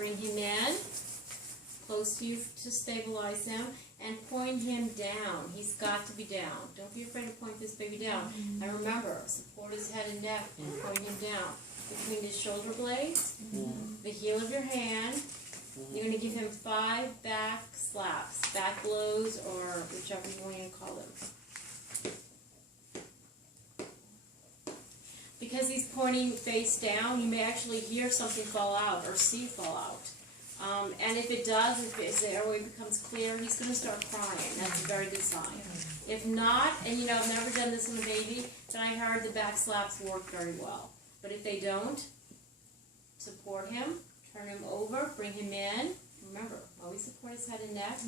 bring him in, close to you to stabilize him, and point him down. He's got to be down. Don't be afraid to point this baby down. And remember, support his head and neck and point him down. Between his shoulder blades, the heel of your hand, you're going to give him 5 back slaps, back blows, or whichever you want to call them. Because he's pointing face down, you may actually hear something fall out or see fall out. And if it does, if the airway becomes clear, he's going to start crying. That's a very good sign. If not, and you know, I've never done this in a baby, then I heard the back slaps work very well. But if they don't, support him, turn him over, bring him in. Remember, always support his head and neck.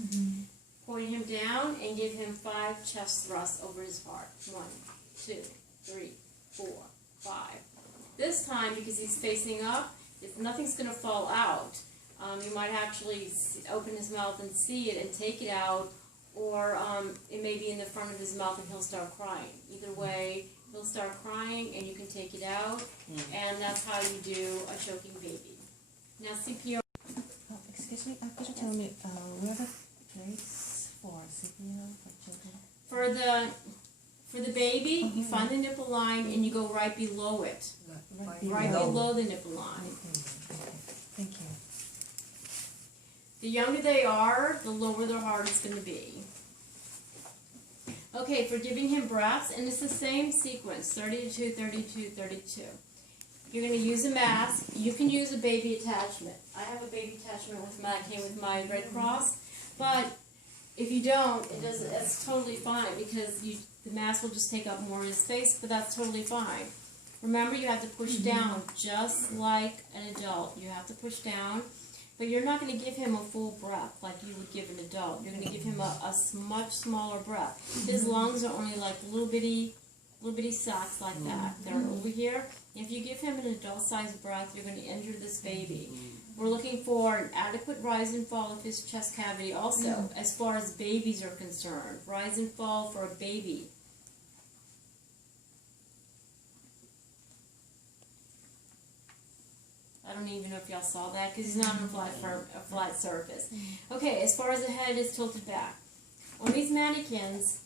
Point him down and give him 5 chest thrusts over his heart. 1, 2, 3, 4, 5. This time, because he's facing up, if nothing's going to fall out. You might actually open his mouth and see it and take it out, or it may be in the front of his mouth and he'll start crying. Either way, he'll start crying and you can take it out, and that's how you do a choking baby. Now CPR. Oh, excuse me, could you tell me where the place for CPR for children? For the baby, you find the nipple line and you go right below it. Right below the nipple line. Thank you. The younger they are, the lower their heart is going to be. Okay, for giving him breaths, and it's the same sequence, 32, 32, 32. You're going to use a mask. You can use a baby attachment. I have a baby attachment that came with my Red Cross, but if you don't, that's totally fine, because the mask will just take up more of his face, but that's totally fine. Remember, you have to push down, just like an adult. You have to push down. But you're not going to give him a full breath like you would give an adult. You're going to give him a much smaller breath. His lungs are only like little bitty sacs like that. They're over here. If you give him an adult-sized breath, you're going to injure this baby. We're looking for an adequate rise and fall of his chest cavity also, as far as babies are concerned. Rise and fall for a baby. I don't even know if y'all saw that, because he's not on a flat surface. Okay, as far as the head is tilted back. On these mannequins,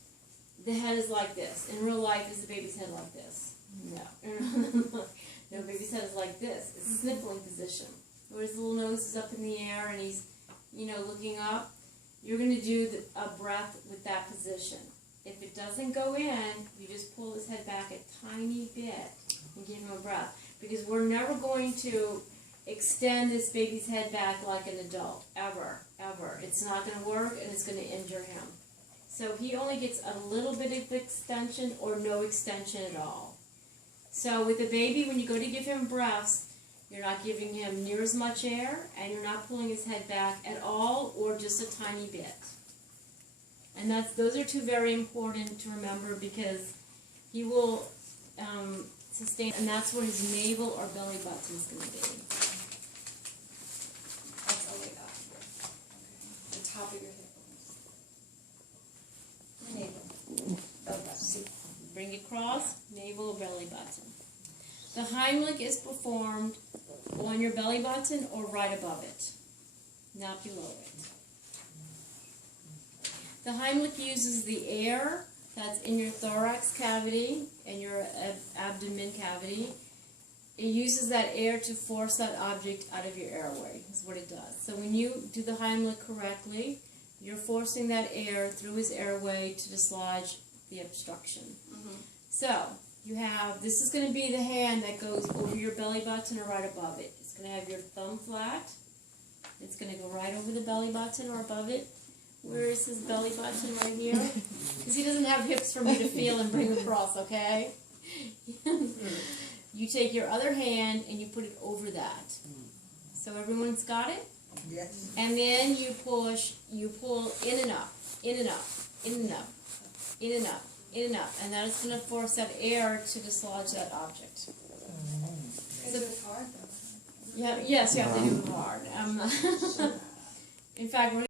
the head is like this. In real life, is the baby's head like this? No. No, baby's head is like this. It's a sniffling position. Where his little nose is up in the air and he's, looking up. You're going to do a breath with that position. If it doesn't go in, you just pull his head back a tiny bit and give him a breath. Because we're never going to extend this baby's head back like an adult, ever, ever. It's not going to work, and it's going to injure him. So he only gets a little bit of extension or no extension at all. So with a baby, when you go to give him breaths, you're not giving him near as much air, and you're not pulling his head back at all, or just a tiny bit. And those are 2 very important to remember, because he will sustain, and that's where his navel or belly button is going to be. That's all we got here. Okay. The top of your hip bones. Navel. Okay. Bring it across, navel or belly button. The Heimlich is performed on your belly button or right above it, not below it. The Heimlich uses the air that's in your thorax cavity and your abdomen cavity. It uses that air to force that object out of your airway, is what it does. So when you do the Heimlich correctly, you're forcing that air through his airway to dislodge the obstruction. So you have, this is going to be the hand that goes over your belly button or right above it. It's going to have your thumb flat. It's going to go right over the belly button or above it. Where is his belly button? Right here? Because he doesn't have hips for me to feel and bring across, okay? You take your other hand and you put it over that. So everyone's got it? Yes. And then you pull in and up, in and up, in and up, in and up, in and up. And that is going to force that air to dislodge that object. So it's hard though. Yeah, yes, you have to do it hard. In fact, we're